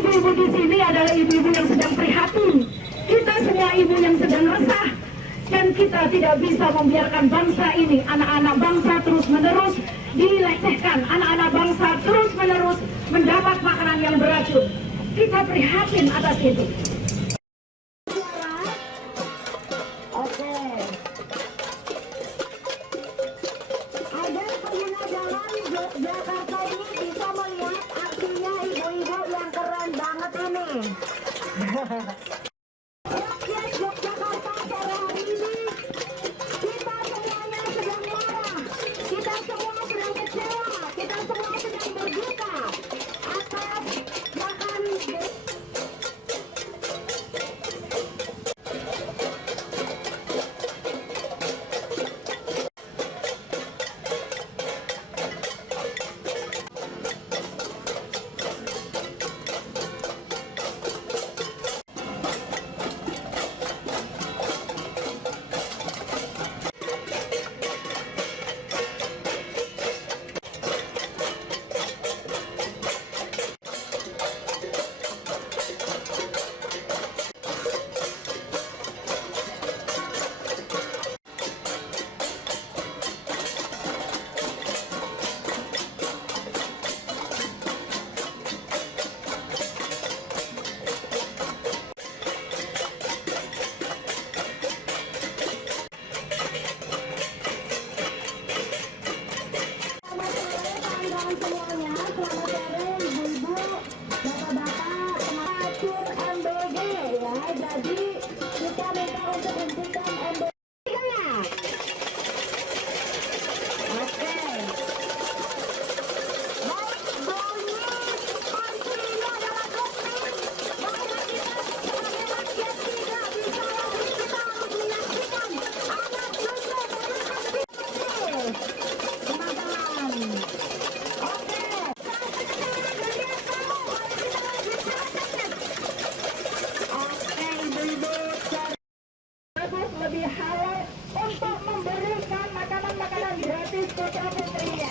ibu-ibu di sini adalah ibu-ibu yang sedang prihatin. Kita semua ibu yang sedang resah. Dan kita tidak bisa membiarkan bangsa ini, anak-anak bangsa terus-menerus dilecehkan. Anak-anak bangsa terus-menerus mendapat makanan yang beracun. Kita prihatin atas itu. Oke. Agar pengguna jalan Jakarta ini bisa melihat aksinya ibu-ibu yang keren banget ini. Rakyat Yogyakarta sore hari ini, kita semuanya sedang marah, kita semua sedang kecewa, kita semua sedang berduka atas makan. Lebih halal untuk memberikan makanan-makanan gratis putra-putrinya.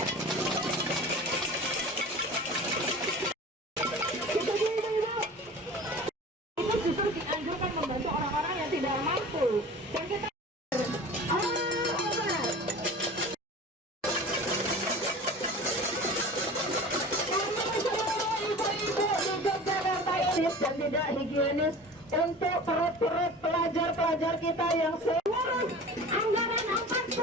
Itu ibu-ibu. Itu justru dianjurkan membantu orang-orang yang tidak mampu. Dan kita dan tidak higienis untuk perut-perut pelajar-pelajar kita yang seluruh anggaran 40%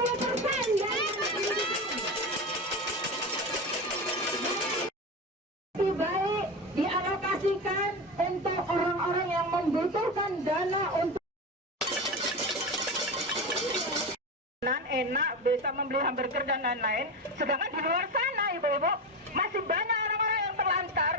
lebih baik dialokasikan untuk orang-orang yang membutuhkan dana untuk enak, bisa membeli hamburger dan lain-lain. Sedangkan di luar sana ibu-ibu masih banyak orang-orang yang terlantar.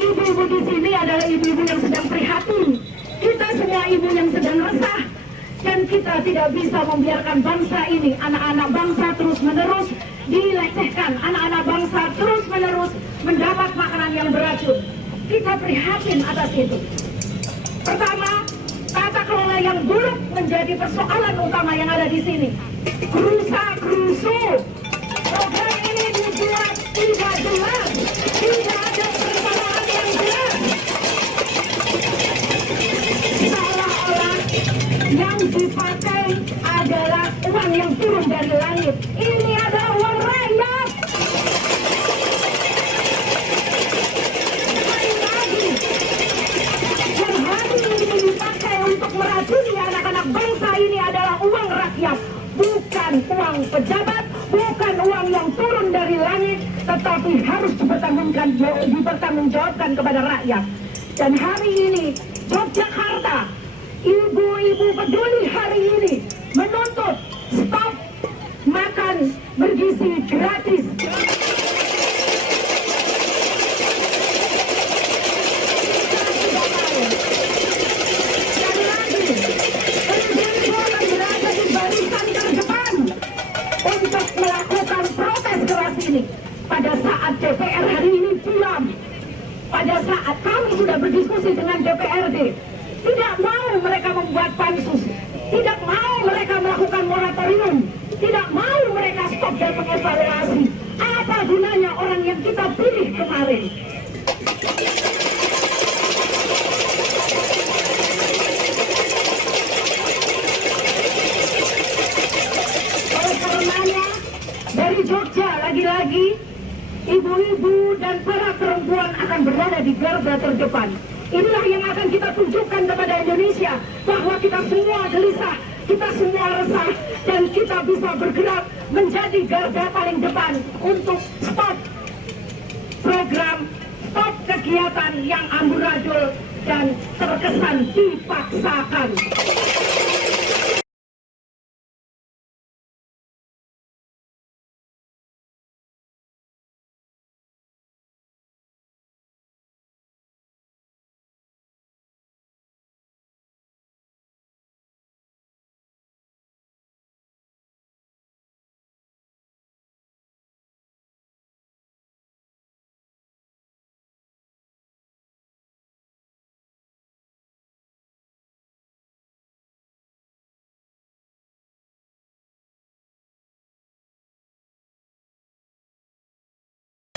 Ibu-ibu di sini adalah ibu-ibu yang sedang prihatin. Kita semua ibu yang sedang resah. Dan kita tidak bisa membiarkan bangsa ini, anak-anak bangsa terus-menerus dilecehkan. Anak-anak bangsa terus-menerus mendapat makanan yang beracun. Kita prihatin atas itu. Pertama, tata kelola yang buruk menjadi persoalan utama yang ada di sini. Gerusa-gerusu. Program ini dibuat tidak jelas. Tidak ada perencanaan yang jelas. Seolah-olah yang dipakai adalah uang yang turun dari langit. Ini adalah uang rakyat. Yang hari ini dipakai untuk meracuni anak-anak bangsa ini adalah uang rakyat. Bukan uang pejabat, bukan uang yang turun dari langit, tetapi harus dipertanggungjawabkan kepada rakyat. Dan hari ini Yogyakarta, ibu-ibu peduli hari ini menuntut stop gizi gratis. Sekali lagi, PBB akan berada di barisan terdepan untuk melakukan protes keras ini. Pada saat DPR hari ini diam, pada saat kami sudah berdiskusi dengan DPRD, tidak mau mereka membuat pansus, tidak mau mereka melakukan moratorium, tidak mau mereka stop dan mengevaluasi. Apa gunanya orang yang kita pilih kemarin? Oleh karenanya, dari Jogja lagi-lagi, ibu-ibu dan para perempuan akan berada di garda terdepan. Inilah yang akan kita tunjukkan kepada Indonesia, bahwa kita semua gelisah, kita semua resah, dan kita bisa bergerak menjadi garda paling depan untuk stop program, stop kegiatan yang amburadul dan terkesan dipaksakan.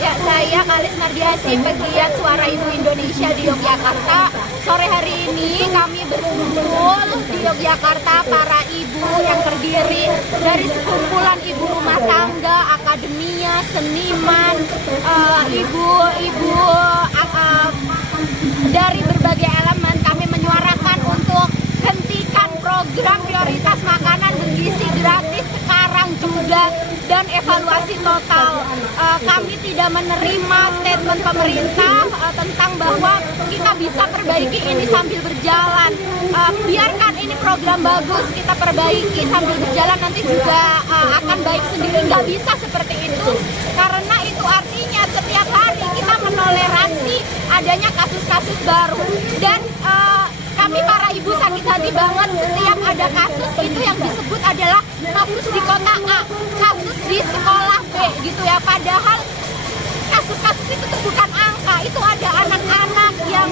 Ya, saya Kalis Mardiasi, pegiat Suara Ibu Indonesia di Yogyakarta. Sore hari ini kami berkumpul di Yogyakarta, para ibu yang terdiri dari sekumpulan ibu rumah tangga, akademia, seniman, ibu-ibu dari berbagai elemen. Kami menyuarakan untuk hentikan program prioritas makanan bergizi gratis sekarang juga dan evaluasi total. Kami tidak menerima statement pemerintah tentang bahwa kita bisa perbaiki ini sambil berjalan. Biarkan ini program bagus, kita perbaiki sambil berjalan, nanti juga akan baik sendiri. Nggak bisa seperti itu, karena itu artinya setiap hari kita menoleransi adanya kasus-kasus baru. Dan kami para ibu sakit hati banget setiap ada kasus itu yang disebut adalah kasus di kota A, kasus di sekolah B gitu ya. Padahal kasus-kasus itu tuh bukan angka, itu ada anak-anak yang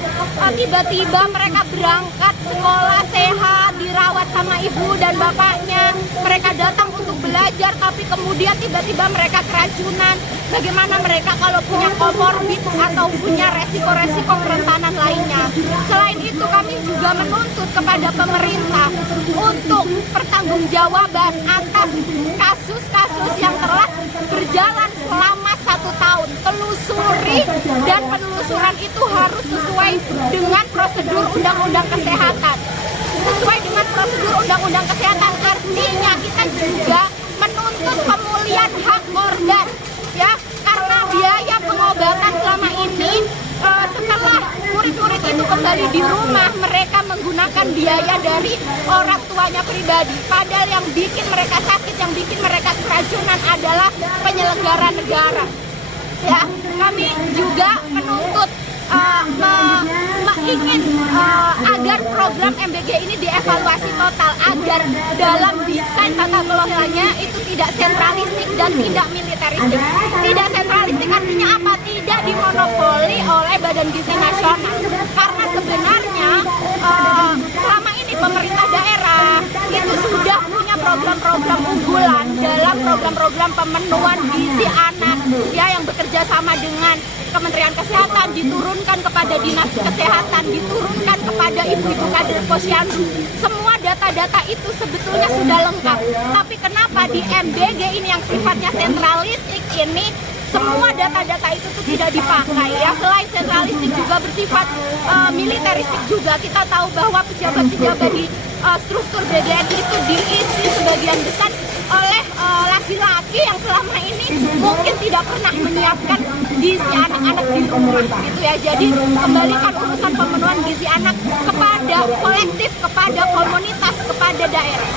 tiba-tiba mereka berangkat sekolah sehat, dirawat sama ibu dan bapaknya, mereka datang untuk belajar tapi kemudian tiba-tiba mereka keracunan. Bagaimana mereka kalau punya komorbid atau punya resiko-resiko kerentanan lainnya. Selain itu kami juga menuntut kepada pemerintah untuk pertanggungjawaban atas kasus-kasus yang telah berjalan selama 1 tahun. Telusuri, dan penelusuran itu harus sesuai dengan prosedur Undang-Undang Kesehatan. Sesuai dengan prosedur Undang-Undang Kesehatan artinya kita juga menuntut pemulihan hak organ, ya, karena biaya pengobatan selama ini setelah murid-murid itu kembali di rumah, mereka menggunakan biaya dari orang tuanya pribadi. Padahal yang bikin mereka sakit, yang bikin mereka keracunan adalah penyelenggara negara. Ya, kami juga menuntut ingin agar program MBG ini dievaluasi total, agar dalam desain tata kelolanya itu tidak sentralistik dan tidak militeristik. Tidak sentralistik artinya apa? Tidak dimonopoli oleh Badan Gizi Nasional. Karena sebenarnya selama ini pemerintah daerah itu sudah punya program-program unggulan dalam program-program pemenuhan gizi anak, ya, yang bekerja sama dengan Kementerian Kesehatan, diturunkan kepada Dinas Kesehatan, diturunkan kepada ibu-ibu kader posyandu. Semua data-data itu sebetulnya sudah lengkap. Tapi kenapa di MBG ini yang sifatnya sentralistik ini semua data-data itu tuh tidak dipakai, ya. Selain sentralistik juga bersifat militeristik juga. Kita tahu bahwa pejabat-pejabat di struktur BGN itu diisi sebagian besar oleh laki-laki yang selama ini mungkin tidak pernah menyiapkan gizi anak-anak di rumah gitu ya. Jadi kembalikan urusan pemenuhan gizi anak kepada kolektif, kepada komunitas, kepada daerah.